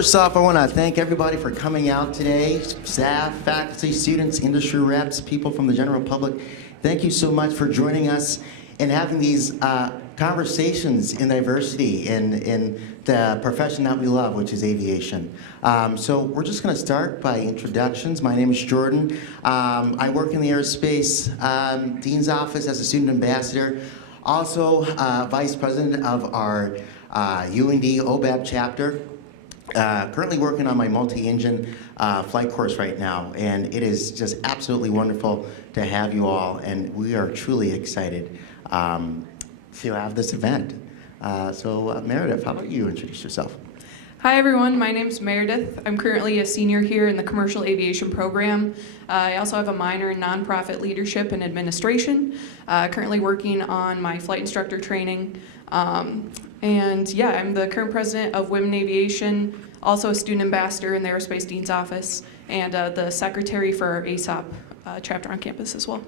First off, I want to thank everybody for coming out today. Staff, faculty, students, industry reps, people from the general public. Thank you so much for joining us and having these conversations in diversity in the profession that we love, which is aviation. So we're just going to start by introductions. My name is Jordan. I work in the aerospace dean's office as a student ambassador. Also, vice president of our UND OBAP chapter. Currently working on my multi-engine flight course right now, and it is just absolutely wonderful to have you all, and we are truly excited to have this event. So Meredith, how about you introduce yourself? Hi everyone, my name's Meredith. I'm currently a senior here in the commercial aviation program. I also have a minor in nonprofit leadership and administration. Currently working on my flight instructor training. And yeah, I'm the current president of Women in Aviation, also a student ambassador in the Aerospace Dean's Office, and the secretary for our ASOP chapter on campus as well.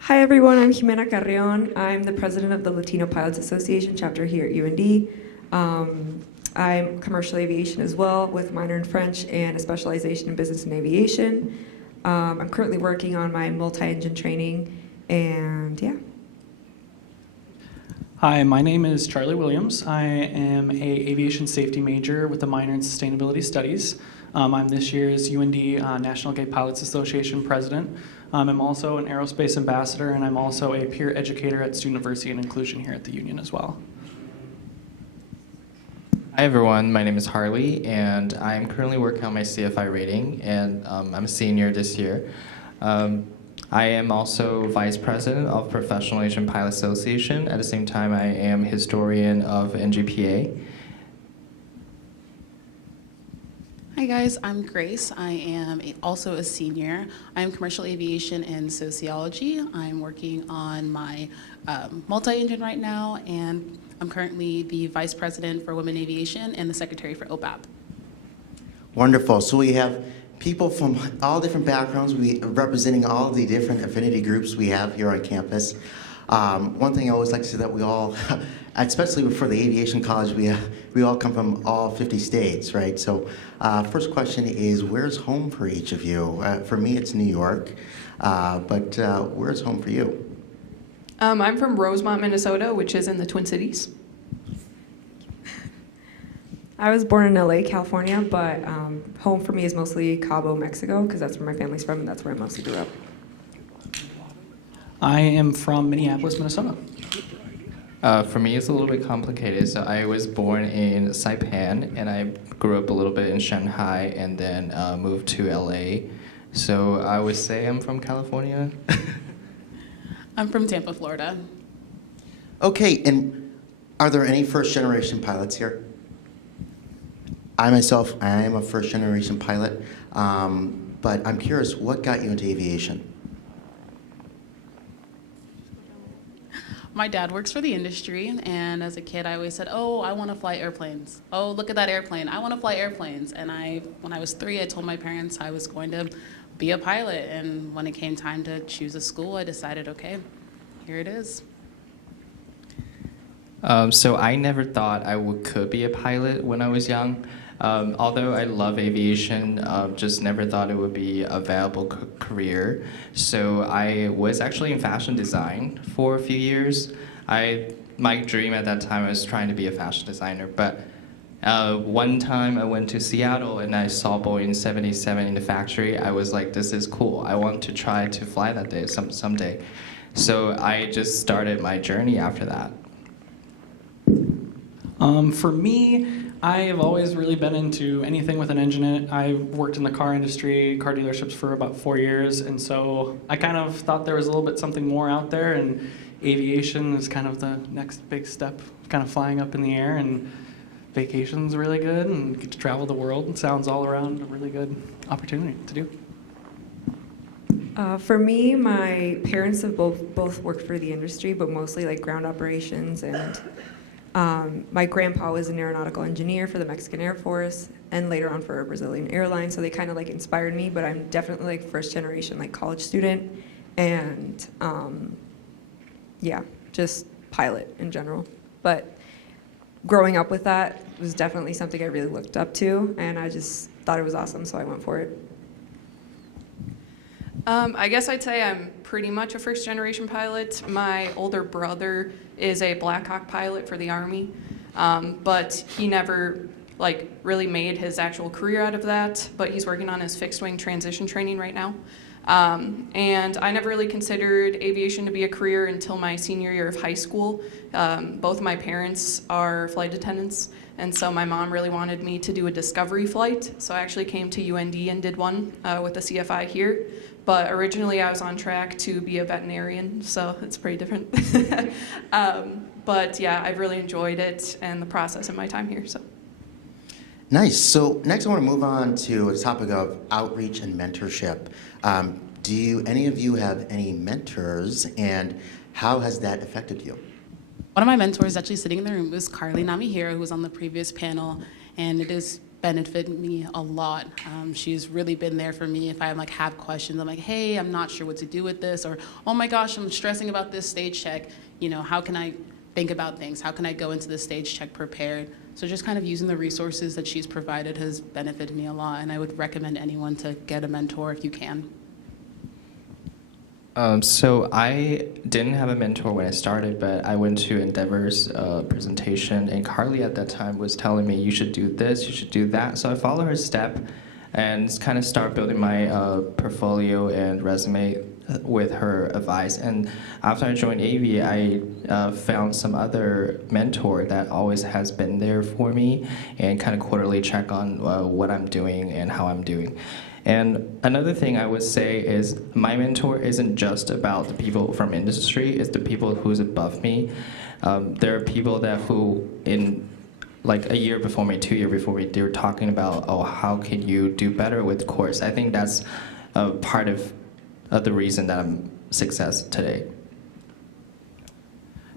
Hi everyone, I'm Jimena Carrion. I'm the president of the Latino Pilots Association chapter here at UND. I'm commercial aviation as well, with a minor in French and a specialization in business and aviation. I'm currently working on my multi-engine training, and yeah. Hi, my name is Charlie Williams. I am a aviation safety major with a minor in sustainability studies. I'm this year's UND National Gay Pilots Association president. I'm also an aerospace ambassador, and I'm also a peer educator at Student Diversity and Inclusion here at the Union as well. Hi everyone, my name is Harley, and I'm currently working on my CFI rating, and I'm a senior this year. I am also vice president of Professional Asian Pilot Association. At the same time, I am historian of NGPA. Hi guys, I'm Grace. I am also a senior. I'm commercial aviation and sociology. I'm working on my multi-engine right now, and I'm currently the vice president for Women in Aviation and the secretary for OBAP. Wonderful. So we have people from all different backgrounds, representing all the different affinity groups we have here on campus. One thing I always like to say that we all, especially for the aviation college, we all come from all 50 states, right? So first question is, where's home for each of you? For me, it's New York, but where's home for you? I'm from Rosemont, Minnesota, which is in the Twin Cities. I was born in LA, California, but home for me is mostly Cabo, Mexico, because that's where my family's from and that's where I mostly grew up. I am from Minneapolis, Minnesota. For me, it's a little bit complicated. So I was born in Saipan, and I grew up a little bit in Shanghai, and then moved to LA. So I would say I'm from California. I'm from Tampa, Florida. Okay, and are there any first-generation pilots here? I myself, I am a first-generation pilot, but I'm curious, what got you into aviation? My dad works for the industry, and as a kid, I always said, "Oh, I want to fly airplanes. Oh, look at that airplane. I want to fly airplanes." And when I was 3, I told my parents I was going to be a pilot. And when it came time to choose a school, I decided, okay, here it is. So I never thought I could be a pilot when I was young. Although I love aviation, just never thought it would be a viable career. So I was actually in fashion design for a few years. My dream at that time was trying to be a fashion designer. But one time I went to Seattle and I saw Boeing 787 in the factory. I was like, this is cool. I want to try to fly that day someday. So I just started my journey after that. For me, I have always really been into anything with an engine in it. I worked in the car industry, car dealerships for about 4 years, and so I kind of thought there was a little bit something more out there, and aviation is kind of the next big step, kind of flying up in the air, and vacation's really good, and get to travel the world. It sounds all around a really good opportunity to do. For me, my parents have both worked for the industry, but mostly like ground operations, and my grandpa was an aeronautical engineer for the Mexican Air Force and later on for a Brazilian airline, so they kind of like inspired me, but I'm definitely like first generation like college student, and yeah, just pilot in general. But growing up with that was definitely something I really looked up to, and I just thought it was awesome, so I went for it. I guess I'd say I'm pretty much a first-generation pilot. My older brother is a Black Hawk pilot for the Army, but he never really made his actual career out of that, but he's working on his fixed-wing transition training right now. And I never really considered aviation to be a career until my senior year of high school. Both my parents are flight attendants, and so my mom really wanted me to do a discovery flight, so I actually came to UND and did one with the CFI here. But originally I was on track to be a veterinarian, so it's pretty different. But yeah, I've really enjoyed it and the process in my time here. So. Nice. So next I want to move on to the topic of outreach and mentorship. Do any of you have any mentors, and how has that affected you? One of my mentors actually sitting in the room was Carly Namihiro, who was on the previous panel, and it has benefited me a lot. She's really been there for me if I have questions. I'm like, hey, I'm not sure what to do with this, or oh my gosh, I'm stressing about this stage check. How can I think about things? How can I go into the stage check prepared? So just kind of using the resources that she's provided has benefited me a lot, and I would recommend anyone to get a mentor if you can. So I didn't have a mentor when I started, but I went to Endeavor's presentation, and Carly at that time was telling me, you should do this, you should do that. So I followed her step and kind of start building my portfolio and resume with her advice. And after I joined AV, I found some other mentor that always has been there for me and kind of quarterly check on what I'm doing and how I'm doing. And another thing I would say is my mentor isn't just about the people from industry, it's the people who's above me. There are people who in a year before me, 2 years before me, they were talking about, oh, how can you do better with course? I think that's part of the reason that I'm success today.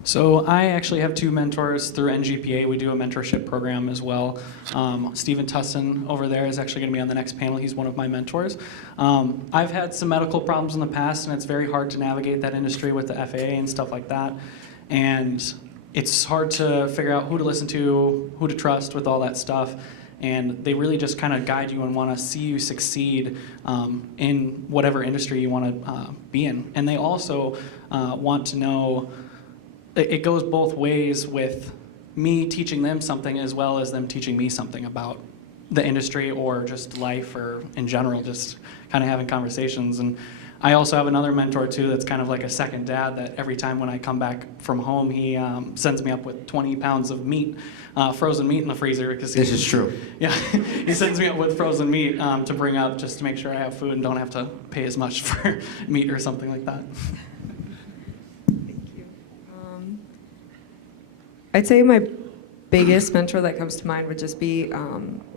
So I actually have 2 mentors through NGPA. We do a mentorship program as well. Stephen Tussin over there is actually going to be on the next panel. He's one of my mentors. I've had some medical problems in the past, and it's very hard to navigate that industry with the FAA and stuff like that. And it's hard to figure out who to listen to, who to trust with all that stuff. And they really just kind of guide you and want to see you succeed in whatever industry you want to be in. And they also want to know. It goes both ways with me teaching them something as well as them teaching me something about the industry or just life or in general, just kind of having conversations. And I also have another mentor too that's kind of like a second dad that every time when I come back from home, he sends me up with 20 pounds of meat, frozen meat in the freezer. This is true. Yeah, he sends me up with frozen meat to bring up just to make sure I have food and don't have to pay as much for meat or something like that. I'd say my biggest mentor that comes to mind would just be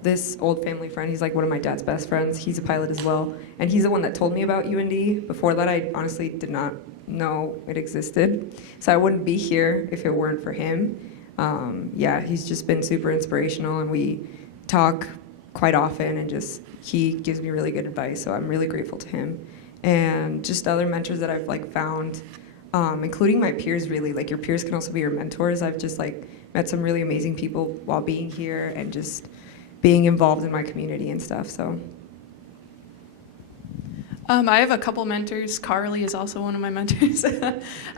this old family friend. He's one of my dad's best friends. He's a pilot as well. And he's the one that told me about UND. Before that, I honestly did not know it existed. So I wouldn't be here if it weren't for him. Yeah, he's just been super inspirational, and we talk quite often, and he gives me really good advice. So I'm really grateful to him. And just other mentors that I've found, including my peers, really. Your peers can also be your mentors. I've just met some really amazing people while being here and just being involved in my community and stuff. So I have a couple mentors. Carly is also one of my mentors.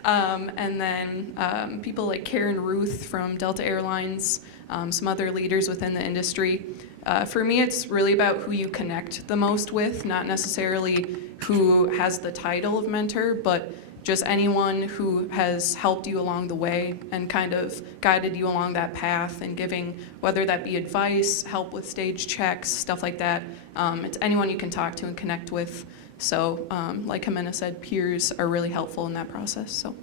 And then people like Karen Ruth from Delta Airlines, some other leaders within the industry. For me, it's really about who you connect the most with, not necessarily who has the title of mentor, but just anyone who has helped you along the way and kind of guided you along that path and giving, whether that be advice, help with stage checks, stuff like that. It's anyone you can talk to and connect with. So like Jimena said, peers are really helpful in that process. So.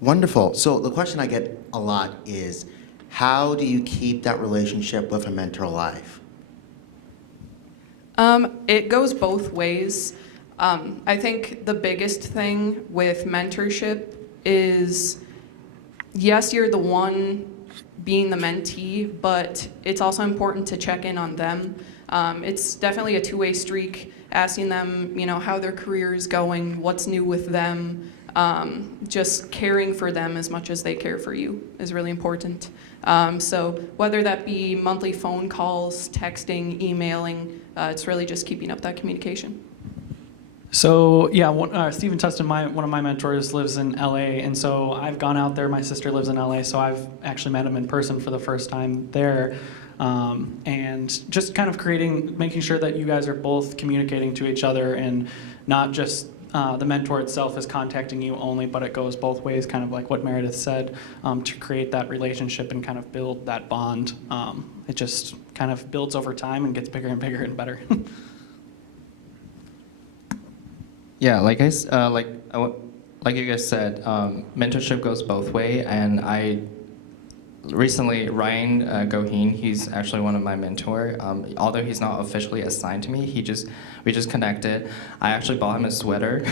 Wonderful. So the question I get a lot is, how do you keep that relationship with a mentor alive? It goes both ways. I think the biggest thing with mentorship is, yes, you're the one being the mentee, but it's also important to check in on them. It's definitely a two-way streak, asking them, how their career is going, what's new with them, just caring for them as much as they care for you is really important. So whether that be monthly phone calls, texting, emailing, it's really just keeping up that communication. So yeah, Stephen Tustin, one of my mentors, lives in LA, and so I've gone out there. My sister lives in LA, so I've actually met him in person for the first time there. And just kind of making sure that you guys are both communicating to each other, and not just the mentor itself is contacting you only, but it goes both ways, kind of like what Meredith said, to create that relationship and kind of build that bond. It just kind of builds over time and gets bigger and bigger and better. Yeah, like you guys said, mentorship goes both way, and recently, Ryan Goheen, he's actually one of my mentor. Although he's not officially assigned to me, we just connected. I actually bought him a sweater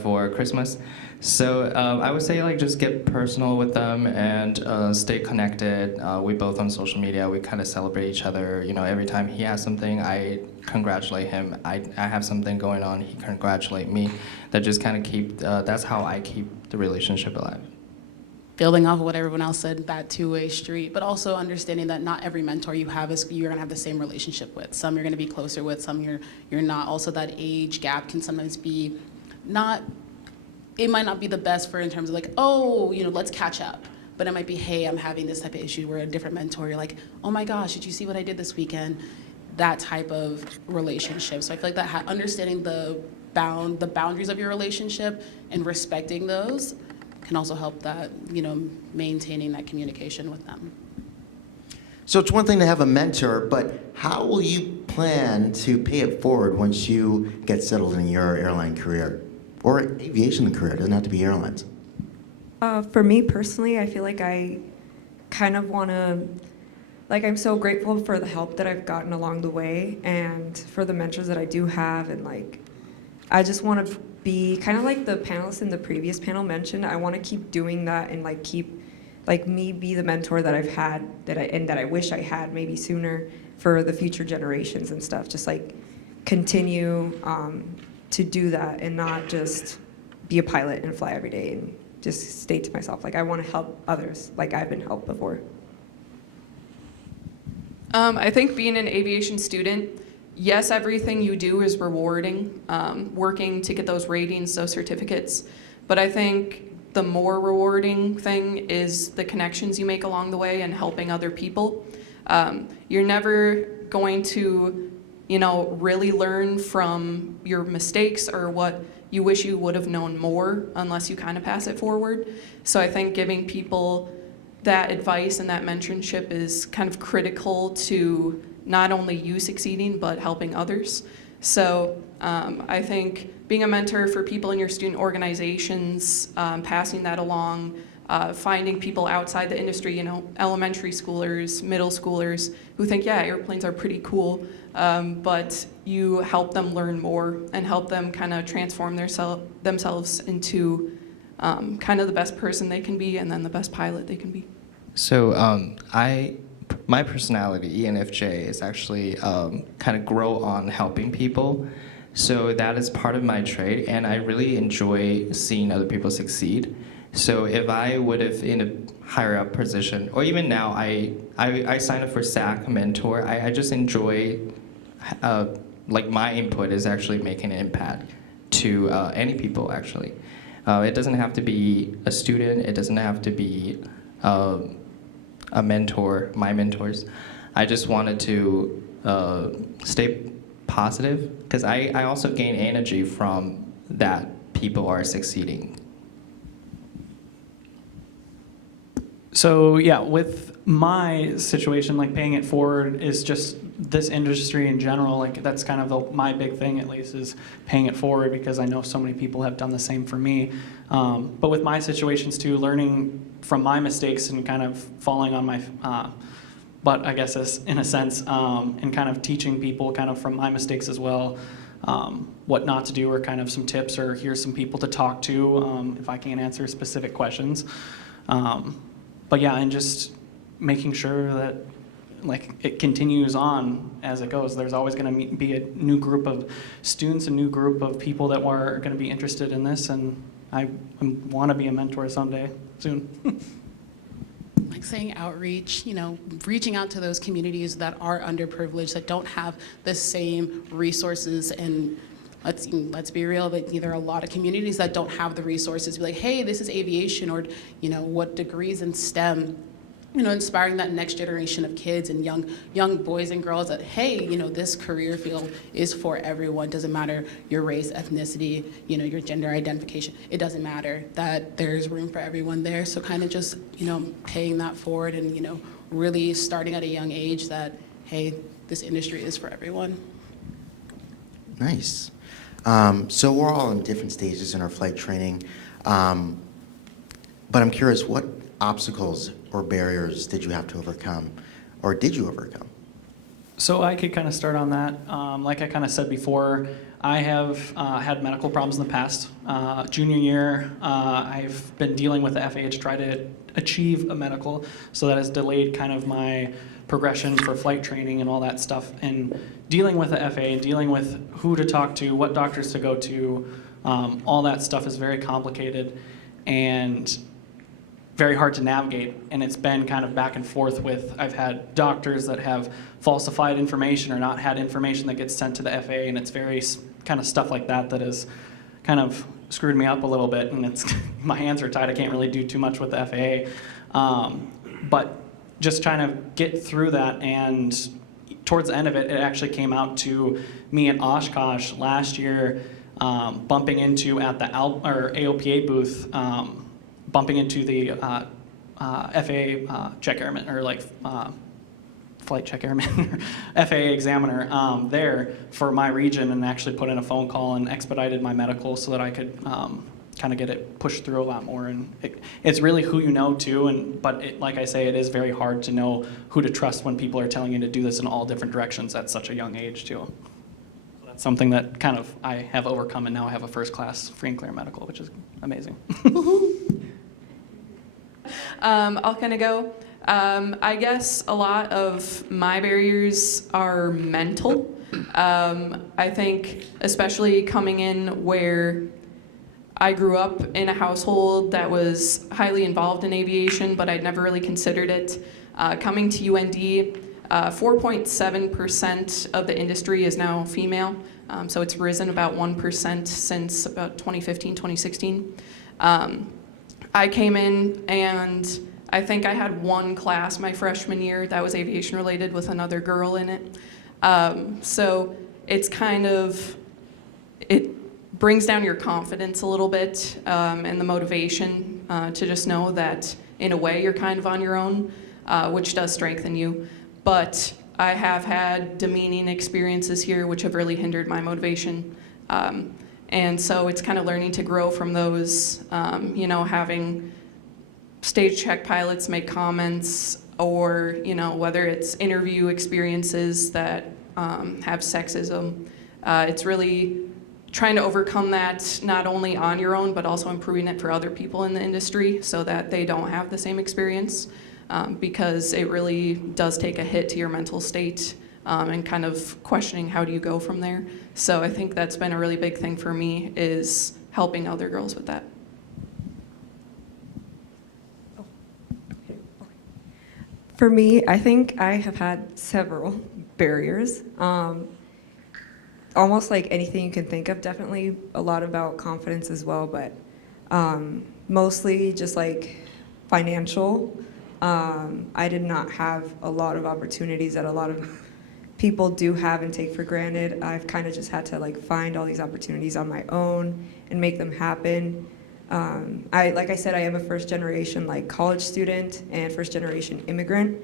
for Christmas. So I would say just get personal with them and stay connected. We both on social media, we kind of celebrate each other. Every time he has something, I congratulate him. I have something going on, he congratulate me. That just kind of that's how I keep the relationship alive. Building off of what everyone else said, that two-way street, but also understanding that not every mentor you have you're gonna have the same relationship with. Some you're gonna be closer with, some you're not. Also, that age gap can sometimes be it might not be the best in terms of let's catch up. But it might be, hey, I'm having this type of issue where a different mentor, you're like, oh my gosh, did you see what I did this weekend? That type of relationship. So I feel like that understanding the boundaries of your relationship and respecting those can also help that, maintaining that communication with them. So it's one thing to have a mentor, but how will you plan to pay it forward once you get settled in your airline career? Or aviation career, it doesn't have to be airlines. For me personally, I feel like I kind of want to, I'm so grateful for the help that I've gotten along the way and for the mentors that I do have, and I just want to be kind of like the panelists in the previous panel mentioned. I want to keep doing that and keep me be the mentor that I've had that I wish I had maybe sooner for the future generations and stuff. Just continue to do that and not just be a pilot and fly every day and just stay to myself. I want to help others like I've been helped before. I think being an aviation student, yes, everything you do is rewarding, working to get those ratings, those certificates, but I think the more rewarding thing is the connections you make along the way and helping other people. You're never going to, really learn from your mistakes or what you wish you would have known more unless you kind of pass it forward. So I think giving people that advice and that mentorship is kind of critical to not only you succeeding, but helping others. So I think being a mentor for people in your student organizations, passing that along, finding people outside the industry, elementary schoolers, middle schoolers who think, yeah, airplanes are pretty cool, but you help them learn more and help them kind of transform themselves into kind of the best person they can be and then the best pilot they can be. So my personality, ENFJ, is actually kind of grow on helping people. So that is part of my trade, and I really enjoy seeing other people succeed. So if I would have in a higher up position, or even now, I signed up for SAC Mentor. I just enjoy, my input is actually making an impact to any people, actually. It doesn't have to be a student. It doesn't have to be a mentor, my mentors. I just wanted to stay positive, because I also gain energy from that people are succeeding. So yeah, with my situation, paying it forward is just this industry in general. That's kind of my big thing, at least, is paying it forward, because I know so many people have done the same for me. But with my situations too, learning from my mistakes and kind of falling on my butt, I guess, in a sense, and kind of teaching people kind of from my mistakes as well, what not to do, or kind of some tips, or here's some people to talk to if I can't answer specific questions. But yeah, and just making sure that it continues on as it goes. There's always going to be a new group of students, a new group of people that are going to be interested in this, and I want to be a mentor someday, soon. Like saying outreach, reaching out to those communities that are underprivileged, that don't have the same resources. And let's be real, that there are a lot of communities that don't have the resources. Be like, hey, this is aviation, or what degrees in STEM. Inspiring that next generation of kids and young boys and girls that, hey, this career field is for everyone. Doesn't matter your race, ethnicity, your gender identification. It doesn't matter, that there's room for everyone there. So kind of just, paying that forward and, really starting at a young age that, hey, this industry is for everyone. Nice. So we're all in different stages in our flight training, but I'm curious, what obstacles or barriers did you have to overcome, or did you overcome? So I could kind of start on that. Like I kind of said before, I have had medical problems in the past. Junior year, I've been dealing with the FAA to try to achieve a medical, so that has delayed kind of my progression for flight training and all that stuff. And dealing with the FAA, dealing with who to talk to, what doctors to go to, all that stuff is very complicated and very hard to navigate, and it's been kind of back and forth with, I've had doctors that have falsified information or not had information that gets sent to the FAA, and it's very kind of stuff like that that has kind of screwed me up a little bit, and it's my hands are tied. I can't really do too much with the FAA, but just trying to get through that, and towards the end of it, it actually came out to me at Oshkosh last year, bumping into at the AOPA booth, bumping into the FAA check airman, or like flight check airman, FAA examiner there for my region, and actually put in a phone call and expedited my medical so that I could kind of get it pushed through a lot more. And it's really who you know too, but like I say, it is very hard to know who to trust when people are telling you to do this in all different directions at such a young age too. So that's something that kind of I have overcome, and now I have a first class free and clear medical, which is amazing. I'll kind of go. I guess a lot of my barriers are mental. I think especially coming in where I grew up in a household that was highly involved in aviation, but I'd never really considered it. Coming to UND, 4.7% of the industry is now female, so it's risen about 1% since about 2015, 2016. I came in and I think I had one class my freshman year that was aviation related with another girl in it. So it's kind of, it brings down your confidence a little bit, and the motivation to just know that in a way you're kind of on your own, which does strengthen you. But I have had demeaning experiences here which have really hindered my motivation. And so it's kind of learning to grow from those, having stage check pilots make comments, or, whether it's interview experiences that have sexism. It's really trying to overcome that, not only on your own, but also improving it for other people in the industry so that they don't have the same experience, because it really does take a hit to your mental state. And kind of questioning how do you go from there. So I think that's been a really big thing for me, is helping other girls with that. For me, I think I have had several barriers. Almost like anything you can think of, definitely a lot about confidence as well, but mostly just like financial. I did not have a lot of opportunities that a lot of people do have and take for granted. I've kind of just had to like find all these opportunities on my own and make them happen. Like I said, I am a first generation like college student and first generation immigrant.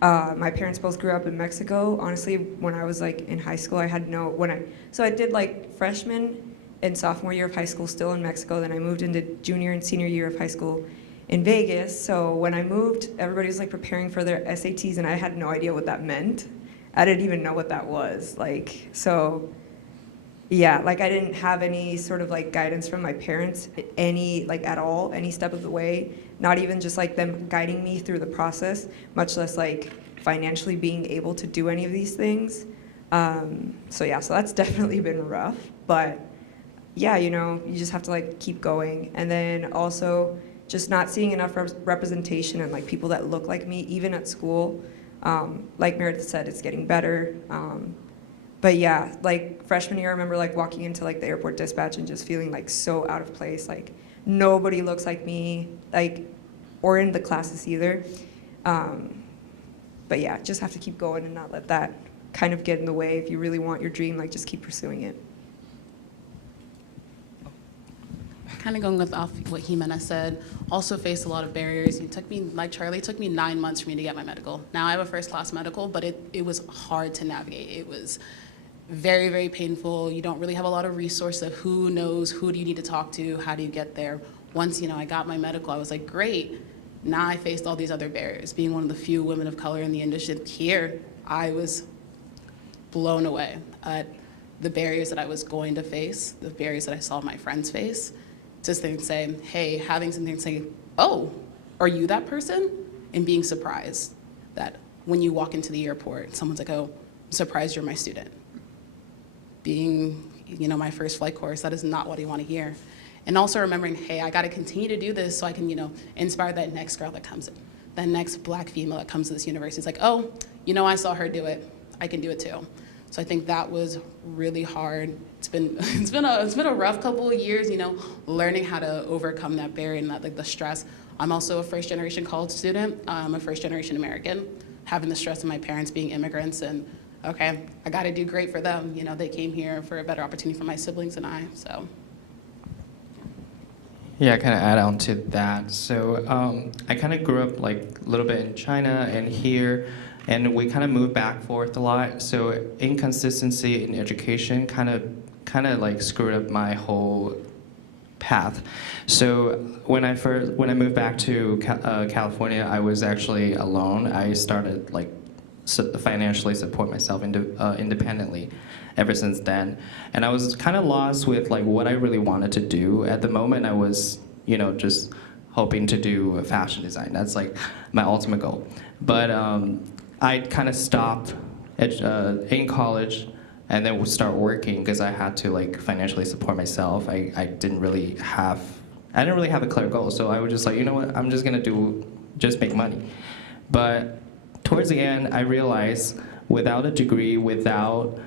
My parents both grew up in Mexico. Honestly, when I was like in high school, I had so I did like freshman and sophomore year of high school still in Mexico. Then I moved into junior and senior year of high school in Vegas. So when I moved, everybody was like preparing for their SATs, and I had no idea what that meant. I didn't even know what that was. So yeah, I didn't have any sort of like guidance from my parents at all, any step of the way, not even just like them guiding me through the process, much less like financially being able to do any of these things. So that's definitely been rough, but yeah, you know, you just have to like keep going. And then also just not seeing enough representation and like people that look like me, even at school. Like Meredith said, it's getting better. But yeah, like freshman year, I remember like walking into like the airport dispatch and just feeling like so out of place. Like nobody looks like me, like, or in the classes either. But yeah, just have to keep going and not let that kind of get in the way. If you really want your dream, like just keep pursuing it. Kind of going with off what Jimena said, also faced a lot of barriers. It took me, like Charlie, it took me 9 months for me to get my medical. Now I have a first class medical, but it was hard to navigate. It was very, very painful. You don't really have a lot of resource of who knows, who do you need to talk to, how do you get there. Once, you know, I got my medical, I was like, great. Now I faced all these other barriers. Being one of the few women of color in the industry here, I was blown away at the barriers that I was going to face, the barriers that I saw my friends face. Just things saying, hey, having something say, oh, are you that person? And being surprised that when you walk into the airport, someone's like, oh, I'm surprised you're my student. Being, you know, my first flight course, that is not what I want to hear. And also remembering, hey, I got to continue to do this so I can, you know, inspire that next girl that comes in, that next black female that comes to this university. It's like, oh, you know, I saw her do it. I can do it too. So I think that was really hard. It's been a rough couple of years, you know, learning how to overcome that barrier and that, like, the stress. I'm also a first generation college student. I'm a first generation American, having the stress of my parents being immigrants, and okay, I got to do great for them. You know, they came here for a better opportunity for my siblings and I. So. Yeah, kind of add on to that. So I kind of grew up like a little bit in China and here, and we kind of moved back and forth a lot. So inconsistency in education kind of like screwed up my whole path. So when I moved back to California, I was actually alone. I started like financially support myself independently ever since then. And I was kind of lost with like what I really wanted to do. At the moment, I was, you know, just hoping to do fashion design. That's like my ultimate goal. But I kind of stopped in college and then would start working because I had to like financially support myself. I didn't really have a clear goal. So I was just like, you know what, I'm just gonna just make money. But towards the end, I realized without a degree, without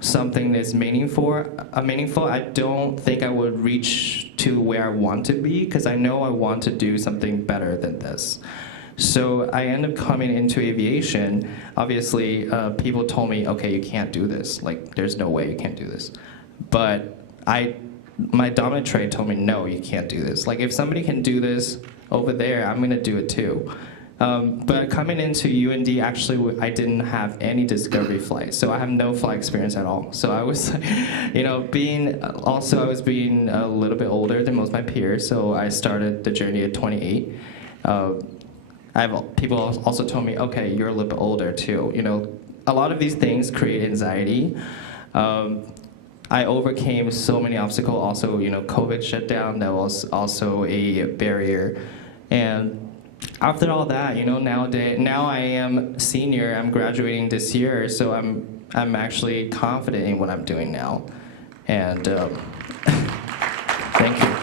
something that's meaningful, I don't think I would reach to where I want to be, because I know I want to do something better than this. So I ended up coming into aviation. Obviously, people told me, okay, you can't do this. Like, there's no way you can't do this. But my dominant trait told me, no, you can't do this. Like, if somebody can do this over there, I'm gonna do it too. But coming into UND, actually, I didn't have any discovery flight, so I have no flight experience at all. So I was, you know, I was being a little bit older than most of my peers, so I started the journey at 28. People also told me, okay, you're a little bit older too. You know, a lot of these things create anxiety. I overcame so many obstacles. Also, you know, COVID shutdown, that was also a barrier. And after all that, you know, now I am senior. I'm graduating this year, so I'm actually confident in what I'm doing now. And thank you.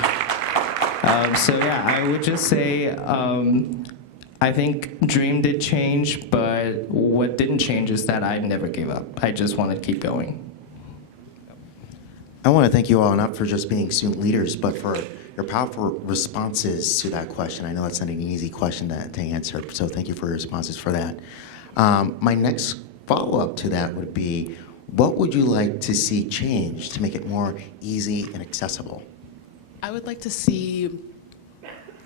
So yeah, I would just say I think dream did change, but what didn't change is that I never gave up. I just wanted to keep going. I want to thank you all, not for just being student leaders, but for your powerful responses to that question. I know it's not an easy question to answer, so thank you for your responses for that. My next follow-up to that would be, what would you like to see change to make it more easy and accessible? I would like to see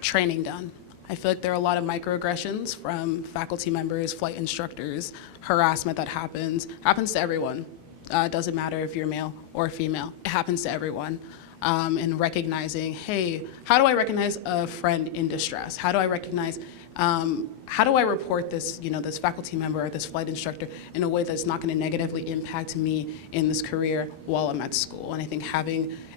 training done. I feel like there are a lot of microaggressions from faculty members, flight instructors, harassment that happens to everyone. It doesn't matter if you're male or female, it happens to everyone. And recognizing, hey, how do I recognize a friend in distress? How do I recognize, how do I report this, you know, this faculty member or this flight instructor in a way that's not going to negatively impact me in this career while I'm at school? And I think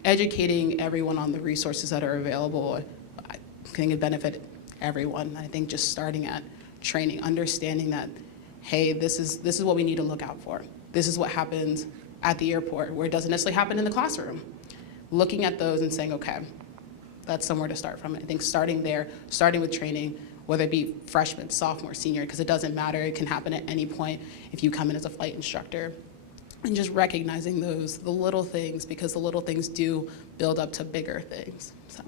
educating everyone on the resources that are available, I think it benefit everyone. I think just starting at training, understanding that, hey, this is what we need to look out for. This is what happens at the airport, where it doesn't necessarily happen in the classroom. looking at those and saying, okay, that's somewhere to start from. I think starting there, starting with training, whether it be freshman, sophomore, senior, because it doesn't matter. It can happen at any point if you come in as a flight instructor. And just recognizing the little things, because the little things do build up to bigger things. So.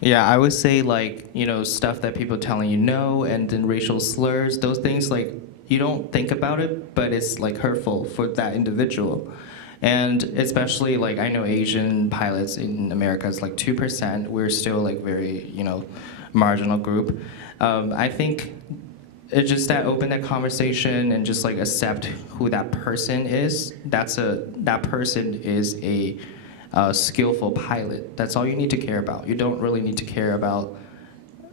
Yeah, I would say like, stuff that people telling you no, and then racial slurs, those things, like, you don't think about it, but it's like hurtful for that individual. And especially like, I know Asian pilots in America is like 2%. We're still like very, marginal group. I think it's just that open that conversation and just like accept who that person is. That person is a skillful pilot. That's all you need to care about. You don't really need to care about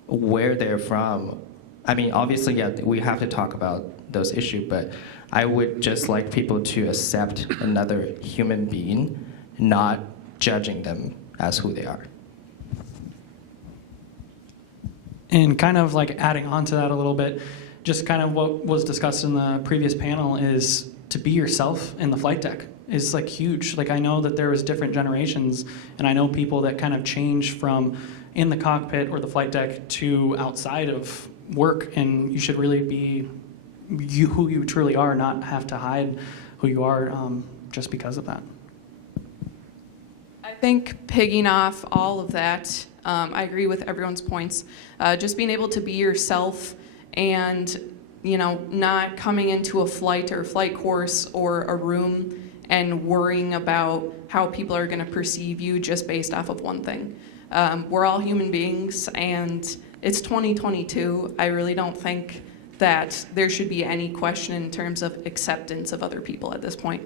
where they're from. I mean, obviously, yeah, we have to talk about those issues, but I would just like people to accept another human being, not judging them as who they are. And kind of like adding on to that a little bit, just kind of what was discussed in the previous panel is to be yourself in the flight deck is like huge. Like I know that there was different generations, and I know people that kind of change from in the cockpit or the flight deck to outside of work, and you should really be who you truly are, not have to hide who you are just because of that. I think pigging off all of that, I agree with everyone's points. Just being able to be yourself and, not coming into a flight or flight course or a room and worrying about how people are going to perceive you just based off of one thing. We're all human beings, and it's 2022. I really don't think that there should be any question in terms of acceptance of other people at this point.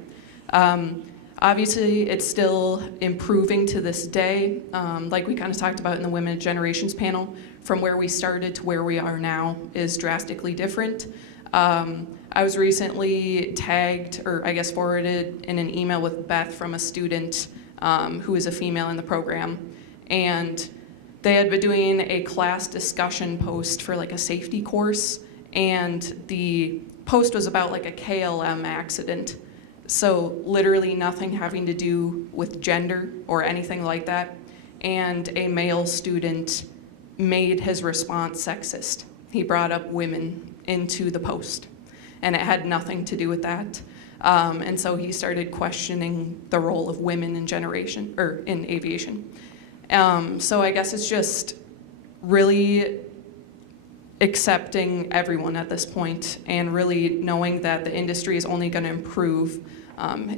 Obviously, it's still improving to this day. Like we kind of talked about in the Women Generations panel, from where we started to where we are now is drastically different. I was recently tagged, or I guess forwarded in an email with Beth from a student who is a female in the program. And they had been doing a class discussion post for like a safety course. And the post was about like a KLM accident. So literally nothing having to do with gender or anything like that. And a male student made his response sexist. He brought up women into the post, and it had nothing to do with that. And so he started questioning the role of women in in aviation. So I guess it's just really accepting everyone at this point and really knowing that the industry is only going to improve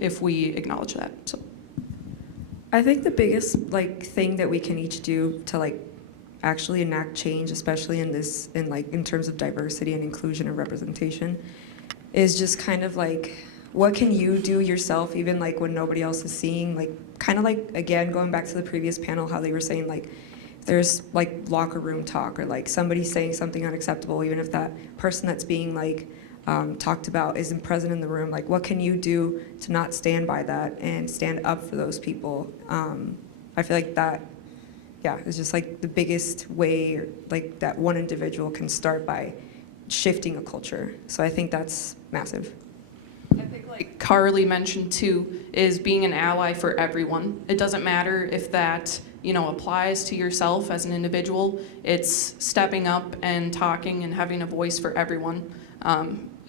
if we acknowledge that. So I think the biggest thing that we can each do to actually enact change, especially in terms of diversity and inclusion and representation, is just kind of what can you do yourself, even when nobody else is seeing, again going back to the previous panel, how they were saying there's locker room talk or somebody saying something unacceptable, even if that person that's being talked about isn't present in the room. What can you do to not stand by that and stand up for those people? I feel like that, is just the biggest way that one individual can start by shifting a culture. So I think that's massive. I think Carly mentioned too, is being an ally for everyone. It doesn't matter if that applies to yourself as an individual. It's stepping up and talking and having a voice for everyone,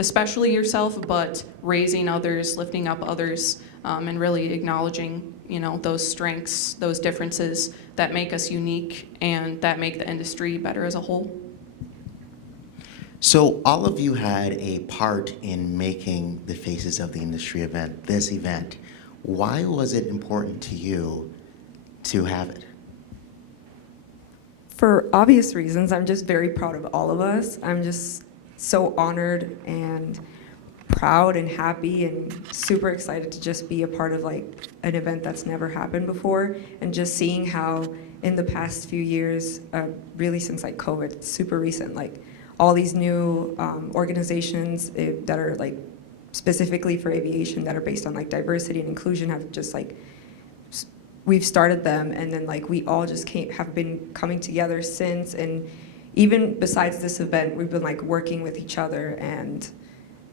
especially yourself, but raising others, lifting up others, and really acknowledging those strengths, those differences that make us unique and that make the industry better as a whole. So all of you had a part in making the Faces of the Industry event, this event. Why was it important to you to have it? For obvious reasons. I'm just very proud of all of us. I'm just so honored and proud and happy and super excited to just be a part of an event that's never happened before, and just seeing how in the past few years, really since COVID, super recent, all these new organizations that are specifically for aviation that are based on diversity and inclusion have just we've started them, and then we all just have been coming together since. And even besides this event, we've been working with each other, and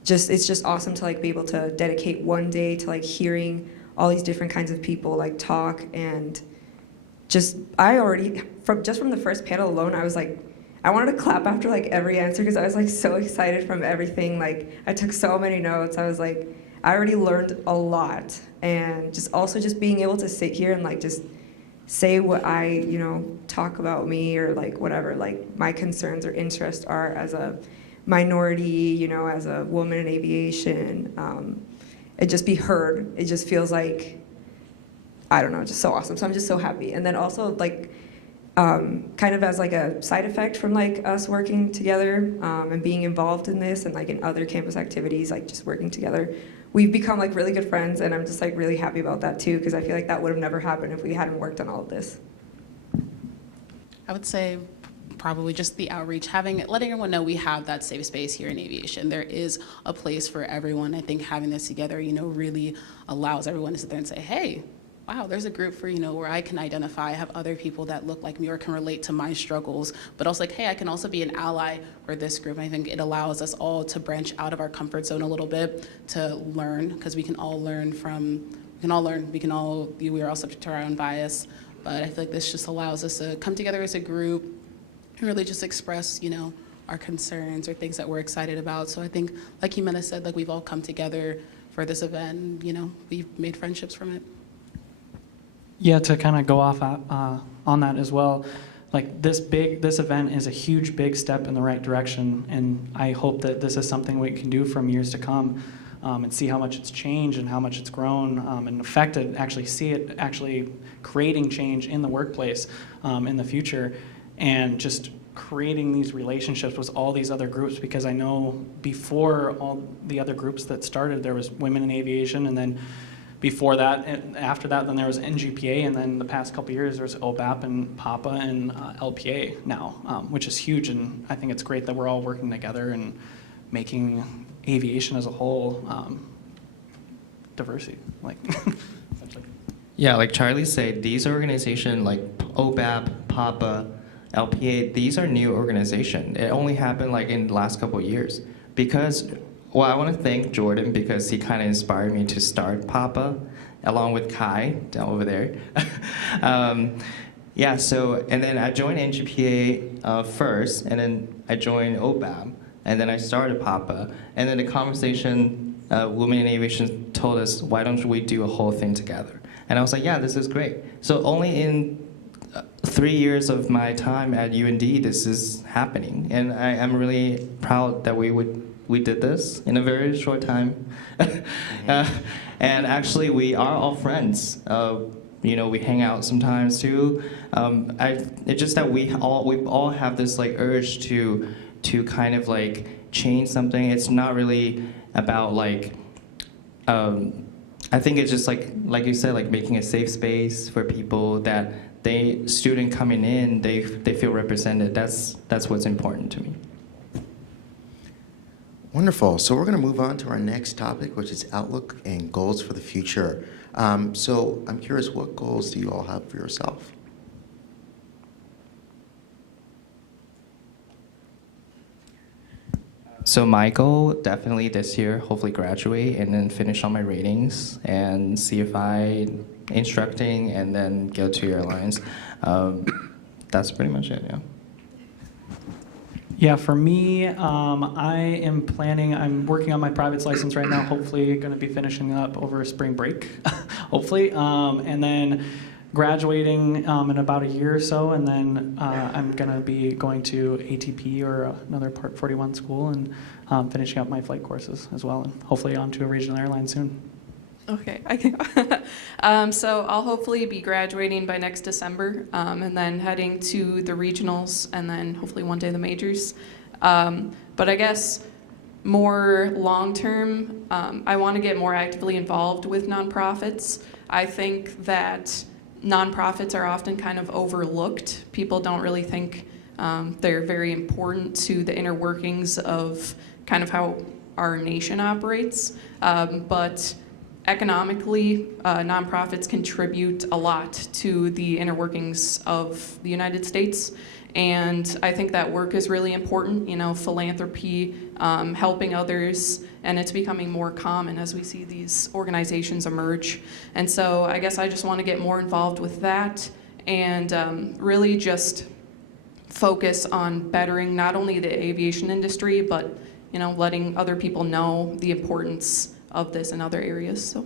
it's just awesome to be able to dedicate one day to hearing all these different kinds of people like talk, and just from the first panel alone, I was like, I wanted to clap after like every answer because I was like so excited from everything. Like I took so many notes. I was like, I already learned a lot, and just being able to sit here and like just say what I talk about me or like whatever like my concerns or interests are as a minority, as a woman in aviation, and just be heard. It just feels like, I don't know, just so awesome. So I'm just so happy. And then also like kind of as like a side effect from like us working together and being involved in this and like in other campus activities, like just working together, we've become like really good friends, and I'm just like really happy about that too, because I feel like that would have never happened if we hadn't worked on all of this. I would say probably just the outreach, letting everyone know we have that safe space here in aviation. There is a place for everyone. I think having this together, really allows everyone to sit there and say, hey, wow, there's a group for, where I can identify, I have other people that look like me or can relate to my struggles, but also like, hey, I can also be an ally for this group. I think it allows us all to branch out of our comfort zone a little bit, to learn, because we can all learn, we are all subject to our own bias, but I feel like this just allows us to come together as a group and really just express, our concerns or things that we're excited about. So I think, like Jimena said, like we've all come together for this event, we've made friendships from it. Yeah, to kind of go off on that as well, like this event is a huge, big step in the right direction, and I hope that this is something we can do from years to come, and see how much it's changed and how much it's grown, and affected, see it actually creating change in the workplace in the future, and just creating these relationships with all these other groups, because I know before all the other groups that started, there was Women in Aviation, and then before that, and after that, then there was NGPA, and then the past couple of years, there's OBAP and PAPA and LPA now, which is huge, and I think it's great that we're all working together and making aviation as a whole diversity. Like, Yeah, like Charlie said, these organizations like OBAP, PAPA, LPA, these are new organizations. It only happened like in the last couple of years. Because, well, I want to thank Jordan because he kind of inspired me to start PAPA, along with Kai down over there. Yeah, so, and then I joined NGPA first, and then I joined OBAP, and then I started PAPA. And then the conversation, Women in Aviation told us, why don't we do a whole thing together? And I was like, yeah, this is great. So only in 3 years of my time at UND, this is happening. And I'm really proud that we did this in a very short time. And actually, we are all friends. We hang out sometimes too. It's just that we all have this like urge to kind of like change something. It's not really about like, I think it's just like you said, like making a safe space for people that student coming in, they feel represented. That's what's important to me. Wonderful. So we're going to move on to our next topic, which is outlook and goals for the future. So I'm curious, what goals do you all have for yourself? So my goal, definitely this year, hopefully graduate and then finish on my ratings and see if I instructing and then go to airlines. That's pretty much it, yeah. yeah, for me, I'm working on my private's license right now, hopefully going to be finishing up over spring break, hopefully, and then graduating in about a year or so, and then I'm going to be going to ATP or another Part 41 school and finishing up my flight courses as well, and hopefully onto a regional airline soon. Okay, I can. So I'll hopefully be graduating by next December, and then heading to the regionals, and then hopefully one day the majors. But I guess more long-term, I want to get more actively involved with nonprofits. I think that nonprofits are often kind of overlooked. People don't really think they're very important to the inner workings of kind of how our nation operates. But economically, nonprofits contribute a lot to the inner workings of the United States. And I think that work is really important, philanthropy, helping others, and it's becoming more common as we see these organizations emerge. And so I guess I just want to get more involved with that and really just focus on bettering not only the aviation industry, but letting other people know the importance of this in other areas. So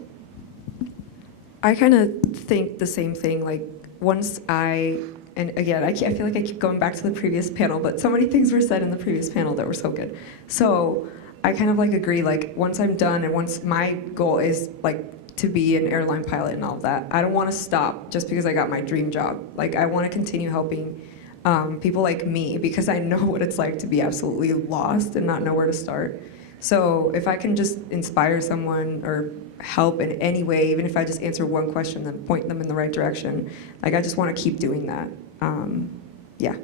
I kind of think the same thing. Like and again, I feel like I keep going back to the previous panel, but so many things were said in the previous panel that were so good. So I kind of agree, once I'm done and once my goal is to be an airline pilot and all of that, I don't want to stop just because I got my dream job. I want to continue helping people like me, because I know what it's like to be absolutely lost and not know where to start. So if I can just inspire someone or help in any way, even if I just answer one question, then point them in the right direction, I just want to keep doing that. Yeah.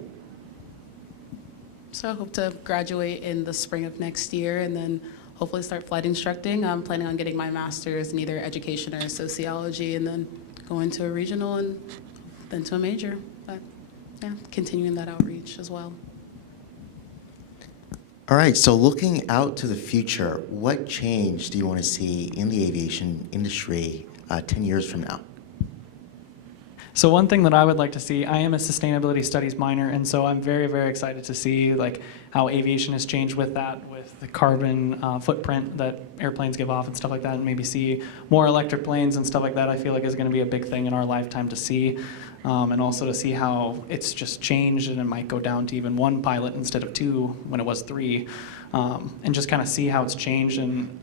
So I hope to graduate in the spring of next year and then hopefully start flight instructing. I'm planning on getting my master's in either education or sociology and then going to a regional and then to a major. But yeah, continuing that outreach as well. All right, so looking out to the future, what change do you want to see in the aviation industry 10 years from now? So one thing that I would like to see, I am a sustainability studies minor, and so I'm very, very excited to see how aviation has changed with that, with the carbon footprint that airplanes give off and stuff like that, and maybe see more electric planes and stuff like that. I feel like is going to be a big thing in our lifetime to see, and also to see how it's just changed, and it might go down to even one pilot instead of two when it was three, and just kind of see how it's changed, and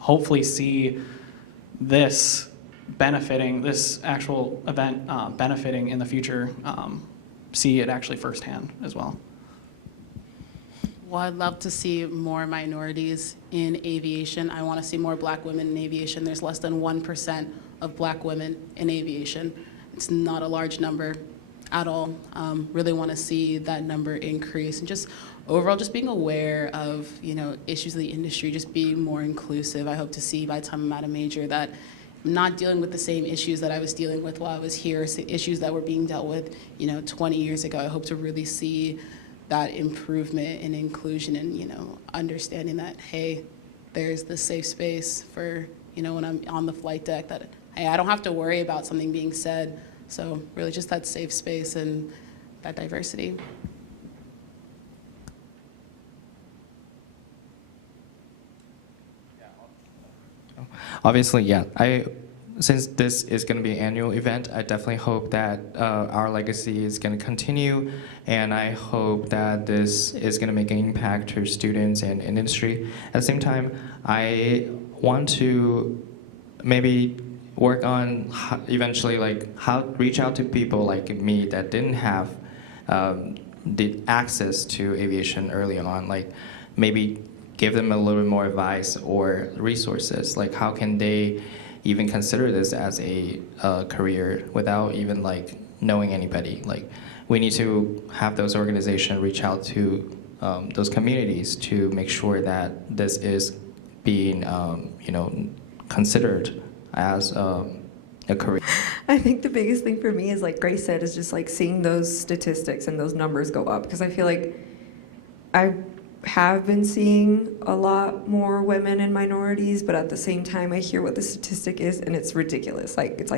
hopefully see this actual event benefiting in the future, see it actually firsthand as well. Well, I'd love to see more minorities in aviation. I want to see more black women in aviation. There's less than 1% of black women in aviation. It's not a large number at all. Really want to see that number increase, and just overall just being aware of issues of the industry, just being more inclusive. I hope to see by the time I'm at a major that I'm not dealing with the same issues that I was dealing with while I was here, issues that were being dealt with 20 years ago. I hope to really see that improvement in inclusion and understanding that, hey, there's this safe space for when I'm on the flight deck, that hey, I don't have to worry about something being said. So really just that safe space and that diversity. Obviously, yeah. Since this is going to be an annual event, I definitely hope that our legacy is going to continue, and I hope that this is going to make an impact to students and industry. At the same time, I want to maybe work on eventually how reach out to people like me that didn't have the access to aviation early on, maybe give them a little bit more advice or resources, how can they even consider this as a career without even knowing anybody. We need to have those organizations reach out to those communities to make sure that this is being considered as a career. I think the biggest thing for me is, like Grace said, is just seeing those statistics and those numbers go up, because I feel like I have been seeing a lot more women and minorities, but at the same time I hear what the statistic is and it's ridiculous. It's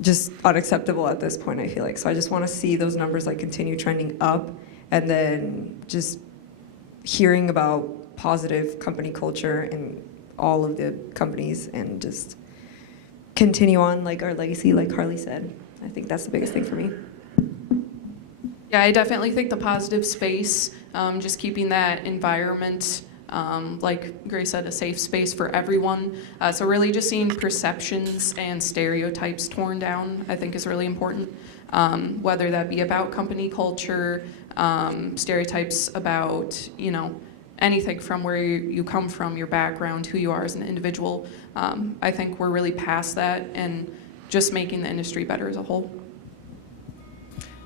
just unacceptable at this point, I feel like. So I just want to see those numbers continue trending up, and then just hearing about positive company culture in all of the companies, and just continue on our legacy, like Harley said. I think that's the biggest thing for me. Yeah, I definitely think the positive space, just keeping that environment, like Grace said, a safe space for everyone. So really just seeing perceptions and stereotypes torn down, I think is really important. Whether that be about company culture, stereotypes about, anything from where you come from, your background, who you are as an individual. I think we're really past that, and just making the industry better as a whole.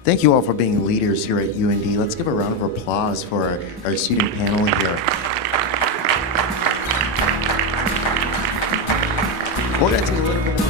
Thank you all for being leaders here at UND. Let's give a round of applause for our student panel here. We're going to take a little bit